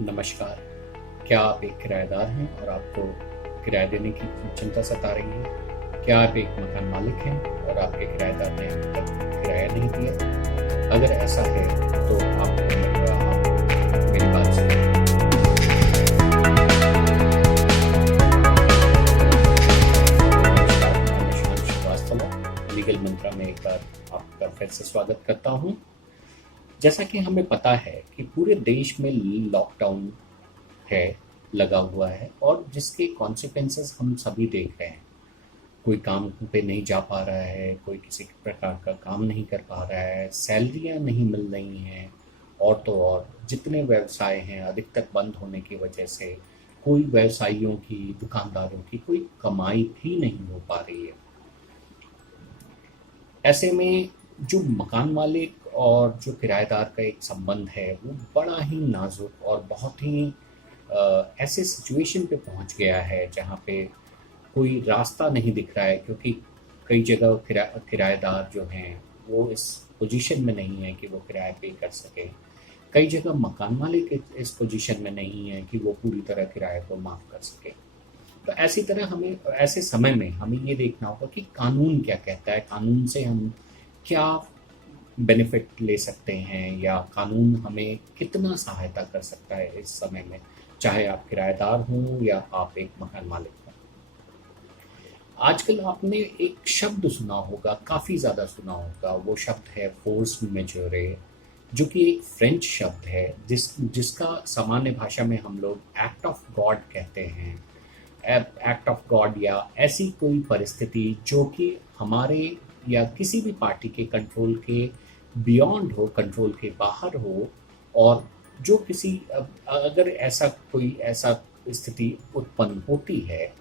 नमस्कार। क्या आप एक किराएदार हैं और आपको किराया देने की चिंता सता रही है? क्या आप एक मकान मालिक हैं और आपके किराएदार ने अभी तक किराया नहीं दिया? अगर ऐसा है तो आप मेरी बात सुनिए। नमस्कार, मैं निशांत श्रीवास्तव लीगल मंत्रा में एक बार आपका फिर से स्वागत करता हूँ। जैसा कि हमें पता है कि पूरे देश में लॉकडाउन है, लगा हुआ है और जिसके कॉन्सिक्वेंसेस हम सभी देख रहे हैं। कोई काम पे नहीं जा पा रहा है, कोई किसी प्रकार का काम नहीं कर पा रहा है, सैलरियाँ नहीं मिल रही हैं और तो और जितने व्यवसाय हैं अधिकतर बंद होने की वजह से कोई व्यवसायियों की, दुकानदारों की कोई कमाई भी नहीं हो पा रही है। ऐसे में जो मकान मालिक और जो किराएदार का एक संबंध है वो बड़ा ही नाजुक और बहुत ही ऐसे सिचुएशन पे पहुंच गया है जहाँ पे कोई रास्ता नहीं दिख रहा है, क्योंकि कई जगह किराएदार जो हैं वो इस पोजीशन में नहीं है कि वो किराया पे कर सके। कई जगह मकान मालिक इस पोजीशन में नहीं है कि वो पूरी तरह किराए को माफ़ कर सके। तो ऐसी तरह हमें ऐसे समय में हमें ये देखना होगा कि कानून क्या कहता है, कानून से हम क्या बेनिफिट ले सकते हैं या कानून हमें कितना सहायता कर सकता है इस समय में, चाहे आप किराएदार हों या आप एक मकान मालिक हों। आजकल आपने एक शब्द सुना होगा, काफ़ी ज़्यादा सुना होगा, वो शब्द है फोर्स मेजोरे, जो कि एक फ्रेंच शब्द है जिसका सामान्य भाषा में हम लोग एक्ट ऑफ गॉड कहते हैं। एक्ट ऑफ गॉड या ऐसी कोई परिस्थिति जो कि हमारे या किसी भी पार्टी के कंट्रोल के बियॉन्ड हो, कंट्रोल के बाहर हो, और जो किसी अगर ऐसा कोई ऐसा स्थिति उत्पन्न होती है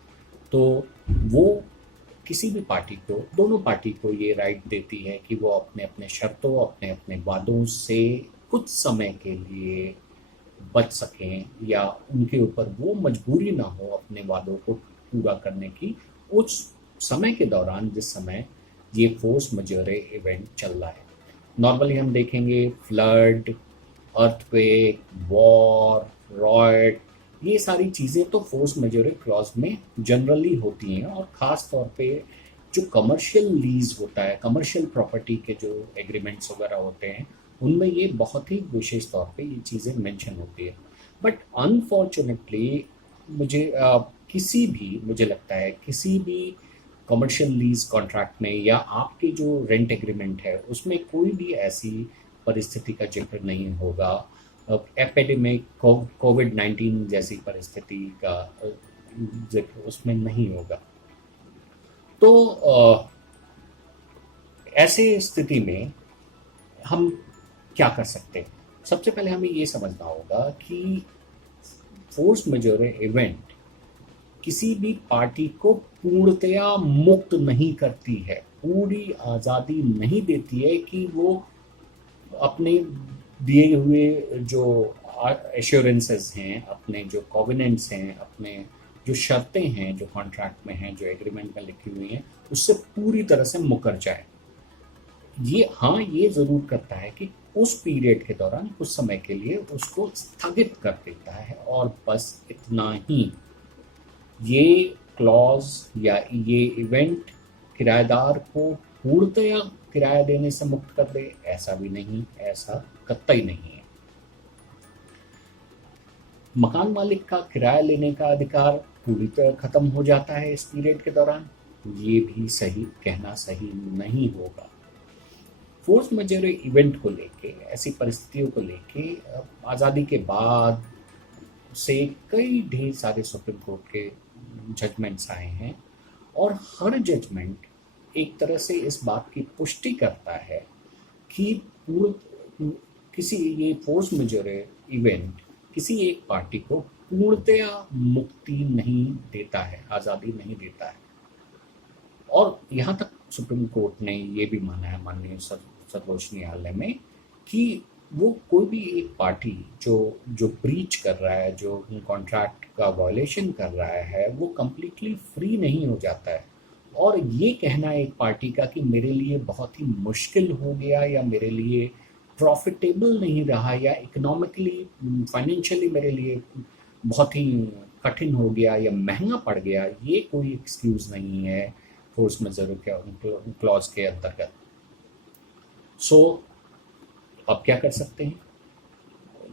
तो वो किसी भी पार्टी को, दोनों पार्टी को ये राइट देती है कि वो अपने अपने शर्तों, अपने अपने वादों से कुछ समय के लिए बच सकें या उनके ऊपर वो मजबूरी ना हो अपने वादों को पूरा करने की उस समय के दौरान जिस समय ये फोर्स मजेरे इवेंट चल रहा है। नॉर्मली हम देखेंगे फ्लड, अर्थक्वेक, वॉर, रॉयट, ये सारी चीज़ें तो फोर्स मेजोरे क्लॉज में जनरली होती हैं, और ख़ास तौर पे जो कमर्शियल लीज होता है, कमर्शियल प्रॉपर्टी के जो एग्रीमेंट्स वगैरह होते हैं, उनमें ये बहुत ही विशेष तौर पे ये चीज़ें मेंशन होती है। बट अनफॉर्चुनेटली मुझे लगता है किसी भी कमर्शियल लीज कॉन्ट्रैक्ट में या आपके जो रेंट एग्रीमेंट है उसमें कोई भी ऐसी परिस्थिति का जिक्र नहीं होगा, एपिडेमिक कोविड-19 जैसी परिस्थिति का जिक्र उसमें नहीं होगा। तो ऐसे स्थिति में हम क्या कर सकते हैं? सबसे पहले हमें ये समझना होगा कि फोर्स मेजोरे इवेंट किसी भी पार्टी को पूर्णतया मुक्त नहीं करती है, पूरी आज़ादी नहीं देती है कि वो अपने दिए हुए जो एश्योरेंसेस हैं, अपने जो कॉवेनेंट्स हैं, अपने जो शर्तें हैं जो कॉन्ट्रैक्ट में हैं, जो एग्रीमेंट में लिखी हुई हैं, उससे पूरी तरह से मुकर जाए। ये ज़रूर करता है कि उस पीरियड के दौरान कुछ समय के लिए उसको स्थगित कर देता है, और बस इतना ही। ये क्लॉज या ये इवेंट किराएदार को पूर्णतया किराया देने से मुक्त कर दे, ऐसा भी नहीं, ऐसा कतई नहीं है। मकान मालिक का किराया लेने का अधिकार पूरी तरह खत्म हो जाता है इस पीरियड के दौरान, ये भी कहना सही नहीं होगा। फोर्स मेजोरे इवेंट को लेके, ऐसी परिस्थितियों को लेके आज़ादी के बाद से कई ढेर सारे सुप्रीम कोर्ट के जजमेंट्स आए हैं, और हर जजमेंट एक तरह से इस बात की पुष्टि करता है कि ये फोर्स मेजोरे इवेंट किसी एक पार्टी को पूर्णतया मुक्ति नहीं देता है, आज़ादी नहीं देता है। और यहाँ तक सुप्रीम कोर्ट ने ये भी माना है, माननीय सर्वोच्च न्यायालय में, कि वो कोई भी एक पार्टी जो ब्रीच कर रहा है, जो कॉन्ट्रैक्ट का वायलेशन कर रहा है, वो कम्प्लीटली फ्री नहीं हो जाता है। और ये कहना एक पार्टी का कि मेरे लिए बहुत ही मुश्किल हो गया या मेरे लिए प्रॉफिटेबल नहीं रहा या इकोनॉमिकली फाइनेंशियली मेरे लिए बहुत ही कठिन हो गया या महंगा पड़ गया, ये कोई एक्सक्यूज़ नहीं है फोर्स मेजर क्लॉज के अंतर्गत। सो अब क्या कर सकते हैं?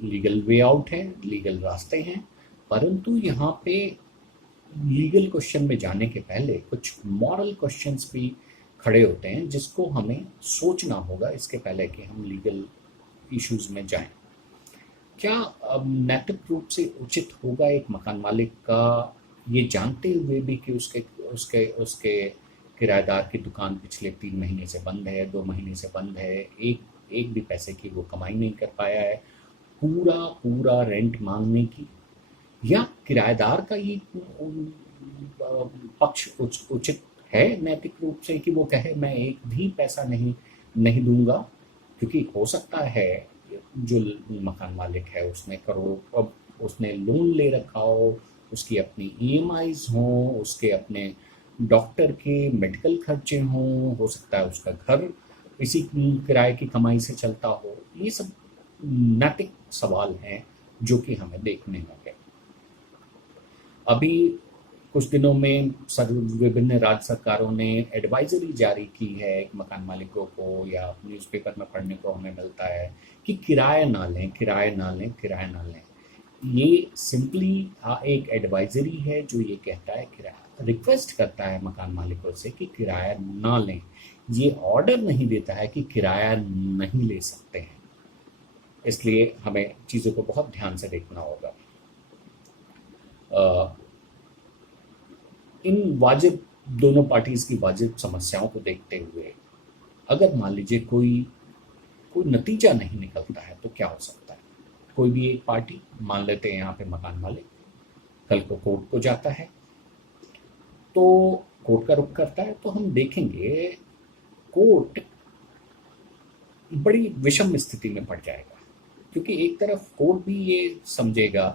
लीगल वे आउट है, लीगल रास्ते हैं, परंतु यहाँ पे लीगल क्वेश्चन में जाने के पहले कुछ मॉरल क्वेश्चंस भी खड़े होते हैं जिसको हमें सोचना होगा इसके पहले कि हम लीगल इश्यूज में जाएं। क्या नैतिक रूप से उचित होगा एक मकान मालिक का ये जानते हुए भी कि उसके उसके उसके किराएदार की दुकान पिछले 3 महीने से बंद है, 2 महीने से बंद है, एक एक भी पैसे की वो कमाई नहीं कर पाया है, पूरा पूरा रेंट मांगने की? या किराएदार का ये पक्ष उचित है नैतिक रूप से कि वो कहे मैं एक भी पैसा नहीं नहीं दूंगा? क्योंकि हो सकता है जो मकान मालिक है उसने करोड़, अब उसने लोन ले रखा हो, उसकी अपनी ईएमआईज हों, उसके अपने डॉक्टर के मेडिकल खर्चे हों, हो सकता है उसका घर इसी किराए की कमाई से चलता हो। ये सब नैतिक सवाल हैं जो कि हमें देखने होंगे। अभी कुछ दिनों में विभिन्न राज्य सरकारों ने एडवाइजरी जारी की है एक मकान मालिकों को, या न्यूज़पेपर में पढ़ने को हमें मिलता है कि किराया ना लें, किराया ना लें, किराया ना लें। ये सिंपली एक एडवाइजरी है जो ये कहता है, किराया रिक्वेस्ट करता है मकान मालिकों से कि किराया ना लें। ये ऑर्डर नहीं देता है कि किराया नहीं ले सकते हैं। इसलिए हमें चीज़ों को बहुत ध्यान से देखना होगा। इन वाजिब दोनों पार्टीज की वाजिब समस्याओं को देखते हुए अगर मान लीजिए कोई कोई नतीजा नहीं निकलता है तो क्या हो सकता है? कोई भी एक पार्टी, मान लेते हैं यहाँ पे मकान मालिक, कल को कोर्ट को जाता है, तो कोर्ट का रुख करता है, तो हम देखेंगे कोर्ट बड़ी विषम स्थिति में पड़ जाएगा। क्योंकि एक तरफ कोर्ट भी ये समझेगा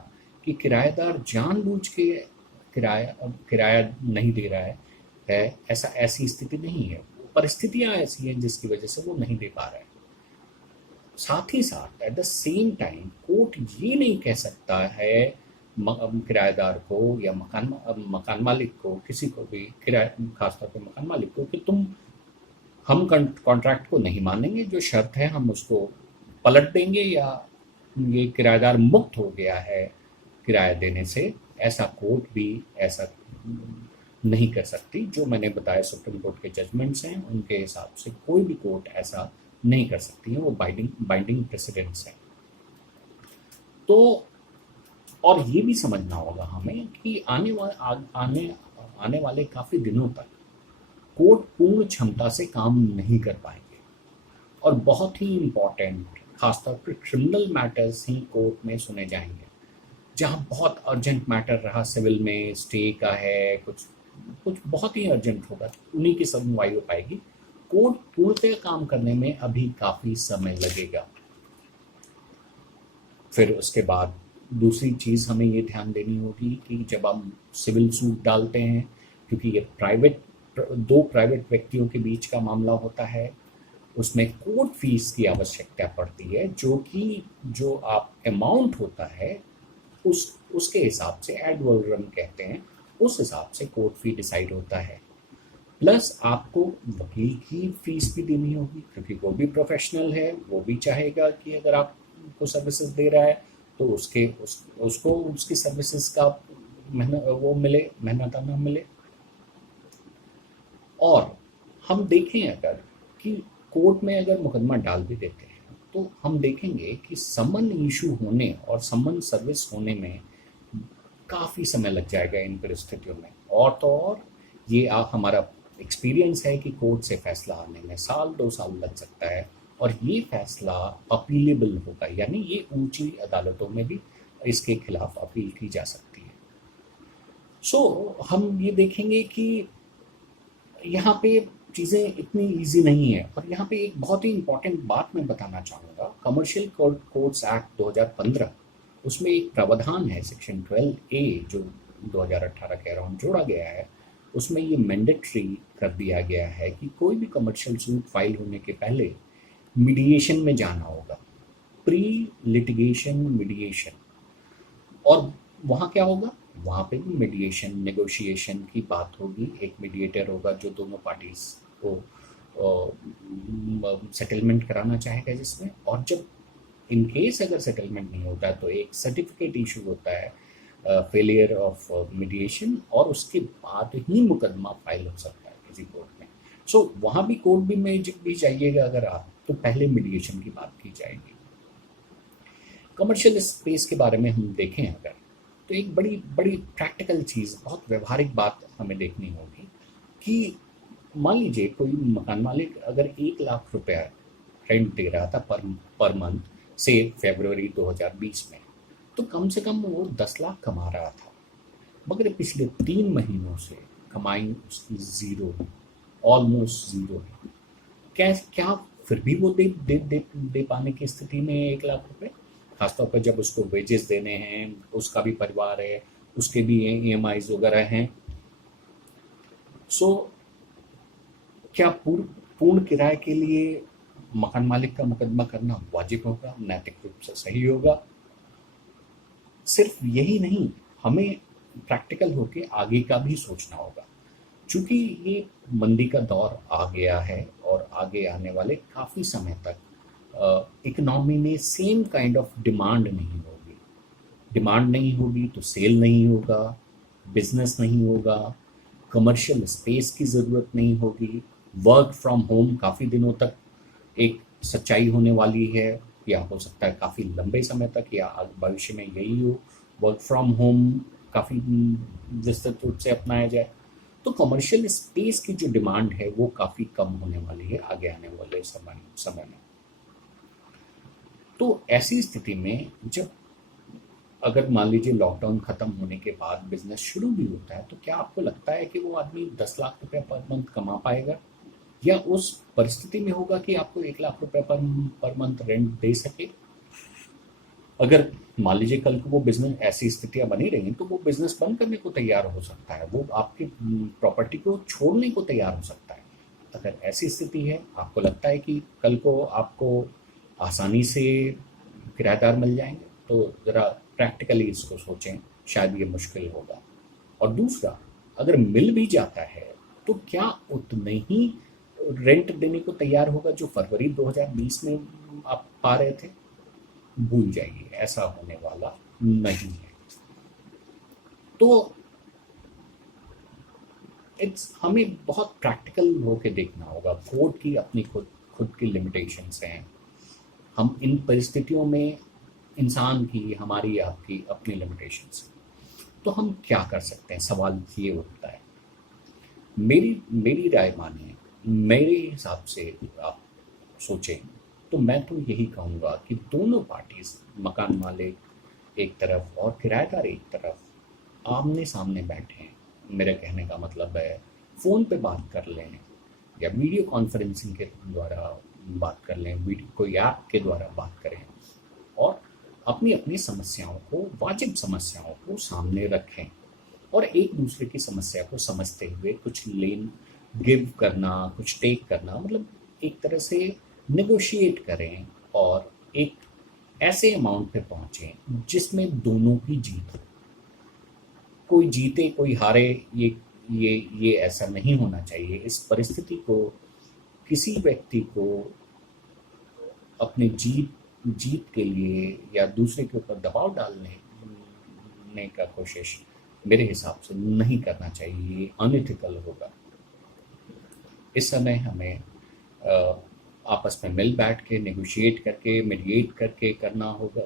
कि किराएदार जानबूझ के किराया नहीं दे रहा है, ऐसी स्थिति नहीं है, परिस्थितियां ऐसी हैं जिसकी वजह से वो नहीं दे पा रहा है। साथ ही साथ at the same time court ये नहीं कह सकता है किराएदार को या मकान मालिक को, किसी को भी, खासतौर पर मकान मालिक को, कि हम कॉन्ट्रैक्ट को नहीं मानेंगे, जो शर्त है हम उसको पलट देंगे, या ये किराएदार मुक्त हो गया है किराया देने से। ऐसा कोर्ट भी ऐसा नहीं कर सकती। जो मैंने बताया सुप्रीम कोर्ट के जजमेंट्स हैं, उनके हिसाब से कोई भी कोर्ट ऐसा नहीं कर सकती है, वो बाइंडिंग प्रेसिडेंट्स हैं। तो और ये भी समझना होगा हमें कि आने वाले काफ़ी दिनों तक कोर्ट पूर्ण क्षमता से काम नहीं कर पाएंगे, और बहुत ही इम्पॉर्टेंट खासतौर पर क्रिमिनल मैटर्स ही कोर्ट में सुने जाएंगे। जहाँ बहुत अर्जेंट मैटर रहा, सिविल में स्टे का है, कुछ कुछ बहुत ही अर्जेंट होगा, उन्हीं की सुनवाई हो पाएगी। कोर्ट पूर्णतः काम करने में अभी काफ़ी समय लगेगा। फिर उसके बाद दूसरी चीज़ हमें ये ध्यान देनी होगी कि जब हम सिविल सूट डालते हैं, क्योंकि ये दो प्राइवेट व्यक्तियों के बीच का मामला होता है, उसमें कोर्ट फीस की आवश्यकता पड़ती है, जो कि जो आप अमाउंट होता है उसके हिसाब से, एड वॉल्यूम कहते हैं, उस हिसाब से कोर्ट फी डिसाइड होता है। प्लस आपको वकील की फीस भी देनी होगी, क्योंकि वो भी प्रोफेशनल है, वो भी चाहेगा कि अगर आपको सर्विसेज दे रहा है तो उसको उसकी सर्विसेज का वो मिले, मेहनताना मिले। और हम देखें अगर कि कोर्ट में अगर मुकदमा डाल भी देते हैं तो हम देखेंगे कि समन इशू होने और समन सर्विस होने में काफ़ी समय लग जाएगा इन परिस्थितियों में। और तो और ये हमारा एक्सपीरियंस है कि कोर्ट से फैसला आने में 1-2 साल लग सकता है, और ये फैसला अपीलेबल होगा, यानी ये ऊंची अदालतों में भी इसके खिलाफ अपील की जा सकती है। सो हम ये देखेंगे कि यहाँ पे चीज़ें इतनी इजी नहीं है। और यहाँ पे एक बहुत ही इम्पॉर्टेंट बात मैं बताना चाहूँगा, कमर्शियल कोर्ट्स एक्ट 2015, उसमें एक प्रावधान है सेक्शन 12A जो 2018 के अराउंड जोड़ा गया है। उसमें ये मैंडेटरी कर दिया गया है कि कोई भी कमर्शियल सूट फाइल होने के पहले मीडिएशन में जाना होगा। Pre litigation mediation. और वहाँ क्या होगा, वहाँ पे भी मीडिएशन नेगोशिएशन की बात होगी। एक मीडिएटर होगा जो दोनों पार्टीज को सेटलमेंट कराना चाहेगा जिसमें, और जब इन केस अगर सेटलमेंट नहीं होता है तो एक सर्टिफिकेट इशू होता है फेलियर ऑफ मीडिएशन, और उसके बाद ही मुकदमा फाइल हो सकता है किसी कोर्ट में। सो वहाँ भी कोर्ट भी में जब भी जाइएगा अगर आप, तो पहले मीडिएशन की बात की जाएगी। कमर्शियल स्पेस के बारे में हम देखें अगर, तो एक बड़ी बड़ी प्रैक्टिकल चीज़, बहुत व्यवहारिक बात हमें देखनी होगी कि मान लीजिए कोई मकान मालिक अगर 1 लाख रुपया रेंट दे रहा था पर मंथ से फरवरी 2020 में, तो कम से कम वो 10 लाख कमा रहा था। मगर पिछले 3 महीनों से कमाई उसकी ज़ीरो, ऑलमोस्ट ज़ीरो है। क्या क्या फिर भी वो दे पाने की स्थिति में 1 लाख रुपए, खासतौर पर जब उसको वेजेस देने हैं, उसका भी परिवार है, उसके भी EMIs वगैरह हैं। सो क्या पूर्ण किराए के लिए मकान मालिक का मुकदमा करना वाजिब होगा, नैतिक रूप से सही होगा? सिर्फ यही नहीं, हमें प्रैक्टिकल होके आगे का भी सोचना होगा, चूंकि ये मंदी का दौर आ गया है और आगे आने वाले काफ़ी समय तक इकोनॉमी में सेम काइंड ऑफ डिमांड नहीं होगी। डिमांड नहीं होगी तो सेल नहीं होगा, बिजनेस नहीं होगा, कमर्शियल स्पेस की ज़रूरत नहीं होगी, वर्क फ्रॉम होम काफ़ी दिनों तक एक सच्चाई होने वाली है, या हो सकता है काफ़ी लंबे समय तक, या भविष्य में यही हो, वर्क फ्रॉम होम काफ़ी विस्तृत रूप से अपनाया जाए। तो कमर्शियल स्पेस की जो डिमांड है वो काफ़ी कम होने वाली है आगे आने वाले समय में। तो ऐसी स्थिति में जब अगर मान लीजिए लॉकडाउन खत्म होने के बाद बिजनेस शुरू भी होता है, तो क्या आपको लगता है कि वो आदमी 10 लाख रुपए पर मंथ कमा पाएगा, या उस परिस्थिति में होगा कि आपको 1 लाख रुपए पर मंथ रेंट दे सके? अगर मान लीजिए कल को वो बिजनेस, ऐसी स्थितियां बनी रही तो वो बिजनेस बंद करने को तैयार हो सकता है, वो आपकी प्रॉपर्टी को छोड़ने को तैयार हो सकता है। अगर ऐसी स्थिति है, आपको लगता है कि कल को आपको आसानी से किराएदार मिल जाएंगे, तो ज़रा प्रैक्टिकली इसको सोचें, शायद ये मुश्किल होगा। और दूसरा, अगर मिल भी जाता है तो क्या उतने ही रेंट देने को तैयार होगा जो फरवरी 2020 में आप पा रहे थे? भूल जाइए, ऐसा होने वाला नहीं है। तो इट्स हमें बहुत प्रैक्टिकल होके देखना होगा। कोर्ट की अपनी खुद खुद की लिमिटेशंस हैं। हम इन परिस्थितियों में, इंसान की, हमारी, आपकी अपनी लिमिटेशंस हैं। तो हम क्या कर सकते हैं, सवाल ये उठता है। मेरी मेरी राय मानिए, मेरे हिसाब से आप सोचें तो मैं तो यही कहूँगा कि दोनों पार्टीज, मकान मालिक एक तरफ और किराएदार एक तरफ, आमने सामने बैठें। मेरे कहने का मतलब है फ़ोन पे बात कर लें, या वीडियो कॉन्फ्रेंसिंग के द्वारा बात कर लें, वीडियो कोई ऐप के द्वारा बात करें, और अपनी अपनी समस्याओं को, वाजिब समस्याओं को सामने रखें, और एक दूसरे की समस्या को समझते हुए कुछ लेन गिव करना, कुछ टेक करना, मतलब एक तरह से नेगोशिएट करें, और एक ऐसे अमाउंट पे पहुँचें जिसमें दोनों की जीत हो। कोई जीते कोई हारे, ये ऐसा नहीं होना चाहिए। इस परिस्थिति को, किसी व्यक्ति को अपने जीत के लिए या दूसरे के ऊपर दबाव डालने का कोशिश मेरे हिसाब से नहीं करना चाहिए, ये अनएथिकल होगा। इस समय हमें आपस में मिल बैठ के, नेगोशिएट करके, मीडिएट करके करना होगा,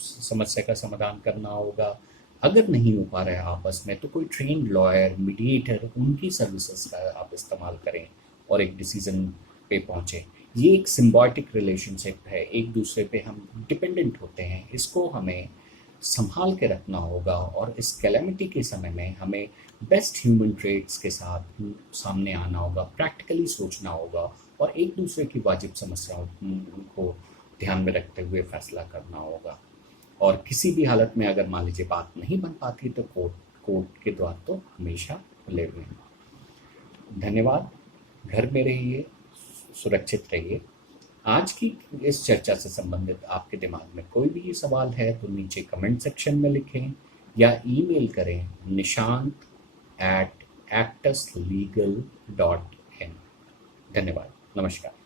समस्या का समाधान करना होगा। अगर नहीं हो पा रहा है आपस में, तो कोई ट्रेन्ड लॉयर, मीडिएटर, उनकी सर्विसेज का आप इस्तेमाल करें और एक डिसीजन पे पहुँचें। ये एक सिम्बायोटिक रिलेशनशिप है, एक दूसरे पे हम डिपेंडेंट होते हैं, इसको हमें संभाल के रखना होगा। और इस कैलेमिटी के समय में हमें बेस्ट ह्यूमन ट्रेड्स के साथ सामने आना होगा, प्रैक्टिकली सोचना होगा, और एक दूसरे की वाजिब समस्याओं को ध्यान में रखते हुए फैसला करना होगा। और किसी भी हालत में अगर मान लीजिए बात नहीं बन पाती, तो कोर्ट के द्वार तो हमेशा खुले हुए हैं। धन्यवाद। घर में रहिए, सुरक्षित रहिए। आज की इस चर्चा से संबंधित आपके दिमाग में कोई भी सवाल है तो नीचे कमेंट सेक्शन में लिखें या ईमेल करें nishant@actuslegal.in। धन्यवाद। नमस्कार।